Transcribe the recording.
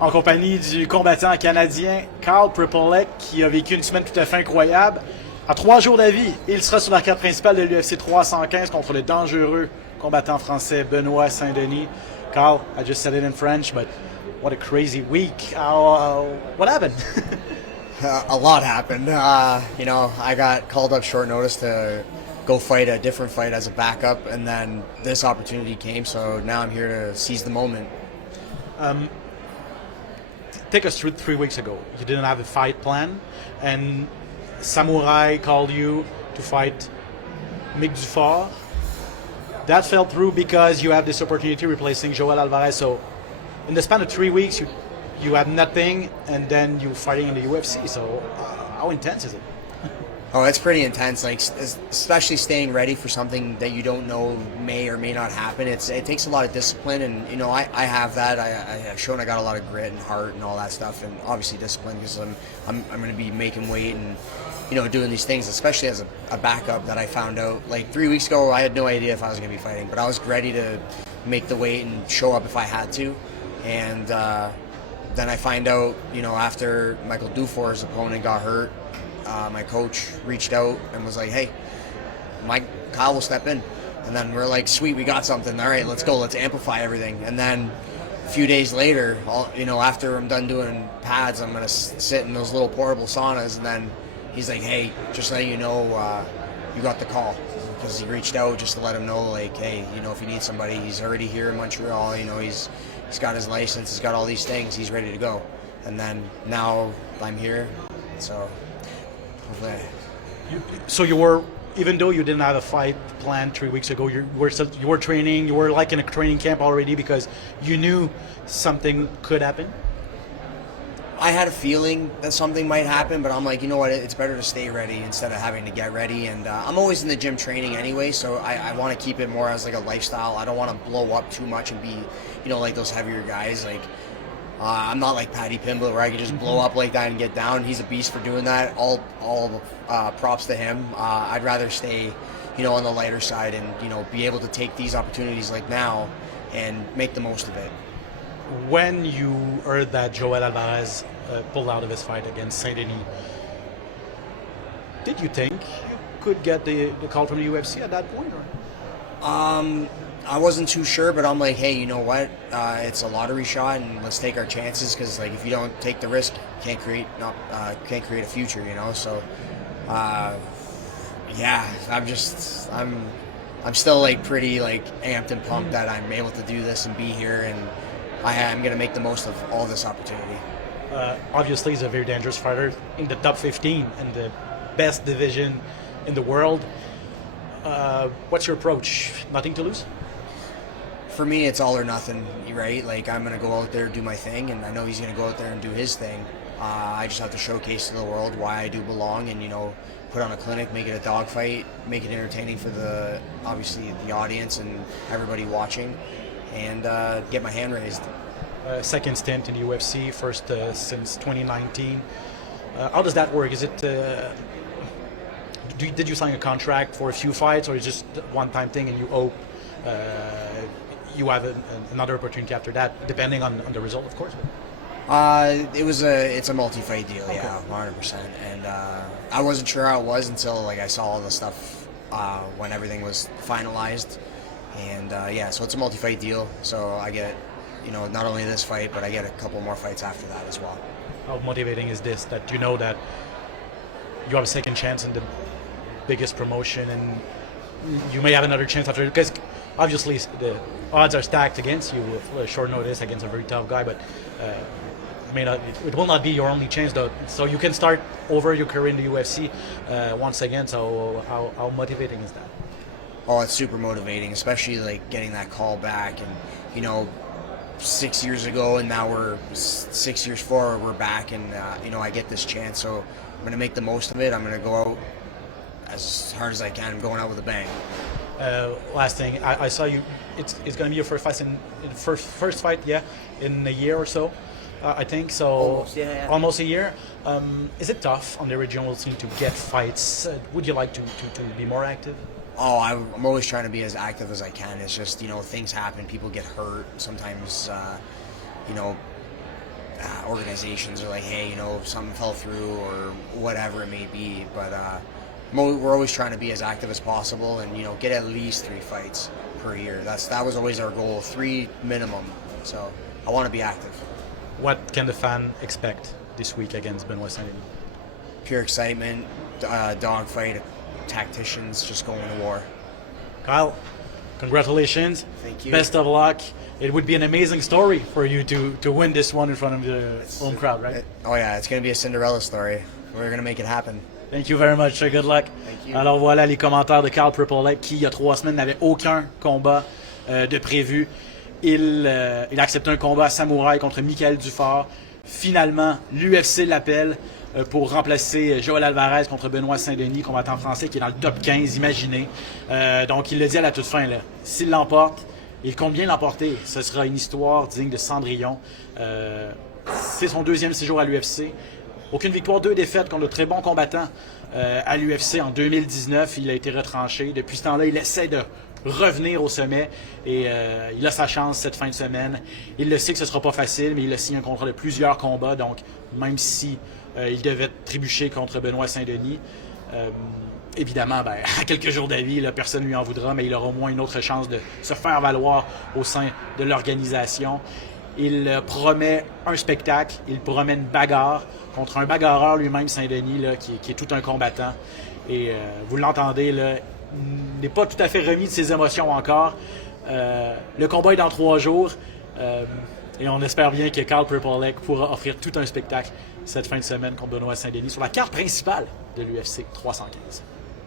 en compagnie du combattant canadien Kyle Prepolec qui a vécu une semaine tout à fait incroyable. À 3 jours d'avis, il sera sur la carte principale de l'UFC 315 contre le dangereux combattant français Benoît Saint-Denis. Kyle, I just said it in French, but what a crazy week. What happened? A lot happened. I got called up short notice to go fight a different fight as a backup, and then this opportunity came, so now I'm here to seize the moment. Take us through 3 weeks ago. You didn't have a fight plan, and Samurai called you to fight Mick Dufort. That fell through because you have this opportunity replacing Joel Alvarez. So in the span of 3 weeks, you had nothing, and then you're fighting in the UFC. So how intense is it? Oh, it's pretty intense. Like, especially staying ready for something that you don't know may or may not happen. It takes a lot of discipline, and I have that. I've shown I got a lot of grit and heart and all that stuff, and obviously discipline because I'm going to be making weight and doing these things, especially as a backup. That I found out like 3 weeks ago. I had no idea if I was going to be fighting, but I was ready to make the weight and show up if I had to, and then I find out after Michael Dufour's opponent got hurt. My coach reached out and was like, hey, Kyle will step in. And then we're like, sweet, we got something. All right, let's go. Let's amplify everything. And then a few days later, after I'm done doing pads, I'm going to sit in those little portable saunas. And then he's like, hey, just let you know you got the call. Because he reached out just to let him know, like, hey, if you need somebody, he's already here in Montreal. He's got his license. He's got all these things. He's ready to go. And then now I'm here. So... So you were, even though you didn't have a fight planned 3 weeks ago, you were training. You were like in a training camp already because you knew something could happen. I had a feeling that something might happen, but I'm like, you know what? It's better to stay ready instead of having to get ready. And I'm always in the gym training anyway, so I want to keep it more as like a lifestyle. I don't want to blow up too much and be, like those heavier guys. Like. I'm not like Paddy Pimblett where I can just blow up like that and get down. He's a beast for doing that. All props to him. I'd rather stay, on the lighter side and, be able to take these opportunities like now and make the most of it. When you heard that Joel Alvarez pulled out of his fight against Saint-Denis, did you think you could get the call from the UFC at that point? Or? I wasn't too sure, but I'm like, hey, you know what? It's a lottery shot, and let's take our chances. Because like, if you don't take the risk, you can't create a future, So, I'm still like pretty like amped and pumped that I'm able to do this and be here, and I'm gonna make the most of all this opportunity. Obviously, he's a very dangerous fighter in the top 15 in the best division in the world. What's your approach? Nothing to lose? For me, it's all or nothing, right? Like, I'm going to go out there, do my thing, and I know he's going to go out there and do his thing. I just have to showcase to the world why I do belong and, put on a clinic, make it a dogfight, make it entertaining for obviously the audience and everybody watching, and get my hand raised. Second stint in the UFC, first since 2019. How does that work? Is it... Did you sign a contract for a few fights, or is it just a one-time thing and you hope you have another opportunity after that, depending on the result, of course? It's a multi-fight deal, okay. Yeah, 100%. And I wasn't sure how it was until I saw all the stuff when everything was finalized. And so it's a multi-fight deal. So I get, not only this fight, but I get a couple more fights after that as well. How motivating is this? That that you have a second chance in the biggest promotion, and you may have another chance after, because obviously the odds are stacked against you with short notice against a very tough guy, but it will not be your only chance though, so you can start over your career in the UFC once again. So how motivating is that? Oh, it's super motivating, especially like getting that call back, and 6 years ago, and now we're 6 years forward, we're back, and I get this chance, so I'm going to make the most of it. I'm going to go out as hard as I can. I'm going out with a bang. Last thing, I saw you. It's going to be your first fight first fight, in a year or so, I think. So almost a year. Is it tough on the regional scene to get fights? Would you like to be more active? Oh, I'm always trying to be as active as I can. It's just, things happen. People get hurt. Sometimes, organizations are like, hey, you know, something fell through or whatever it may be. But we're always trying to be as active as possible and, you know, get at least 3 fights per year. That was always our goal, 3 minimum. So I want to be active. What can the fan expect this week against Benoit Saint-Denis? Pure excitement, dogfight, tacticians just going to war. Kyle, congratulations. Thank you. Best of luck. It would be an amazing story for you to win this one in front of the home crowd, right? Oh yeah, it's going to be a Cinderella story. We're going to make it happen. Thank you very much. Good luck. Thank you. Alors voilà les commentaires de Kyle Prepolec qui, il y a 3 semaines, n'avait aucun combat de prévu. Il a accepté un combat à Samouraï contre Michael Dufort. Finalement, l'UFC l'appelle pour remplacer Joël Alvarez contre Benoit Saint-Denis, combattant français qui est dans le top 15, imaginez. Donc il le dit à la toute fin, là. S'il l'emporte, il compte bien l'emporter. Ce sera une histoire digne de Cendrillon. C'est son 2e séjour à l'UFC. Aucune victoire, 2 défaites contre de très bons combattants à l'UFC en 2019. Il a été retranché. Depuis ce temps-là, il essaie de revenir au sommet et il a sa chance cette fin de semaine. Il le sait que ce ne sera pas facile, mais il a signé un contrat de plusieurs combats. Donc, même si il devait trébucher contre Benoit Saint-Denis, évidemment, à quelques jours d'avis, personne ne lui en voudra, mais il aura au moins une autre chance de se faire valoir au sein de l'organisation. Il promet un spectacle, il promet une bagarre contre un bagarreur lui-même, Saint-Denis, là, qui est tout un combattant. Et vous l'entendez, là, n'est pas tout à fait remis de ses émotions encore. Le combat est dans 3 jours et on espère bien que Kyle Prepolec pourra offrir tout un spectacle cette fin de semaine contre Benoit Saint-Denis sur la carte principale de l'UFC 315.